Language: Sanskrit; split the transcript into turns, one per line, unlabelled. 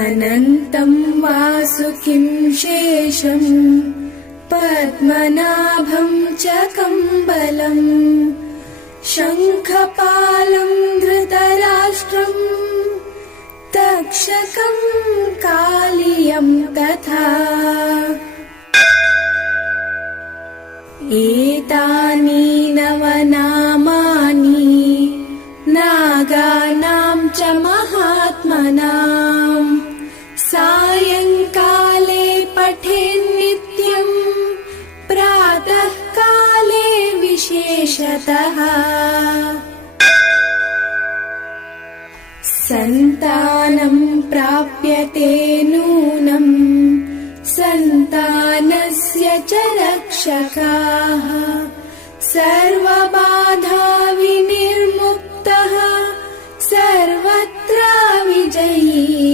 अनन्तं वासुकिं शेषम् पद्मनाभं च कम्बलम् शङ्खपालं धृतराष्ट्रम् तक्षकं कालियं तथा। एतानि नवनामानि नागानां च महात्मनाम् सायङ्काले पठेन्नित्यम् प्रातःकाले विशेषतः। सन्तानं प्राप्यते नूनम् सन्तानस्य च रक्षकाः। सर्वबाधा चाहिए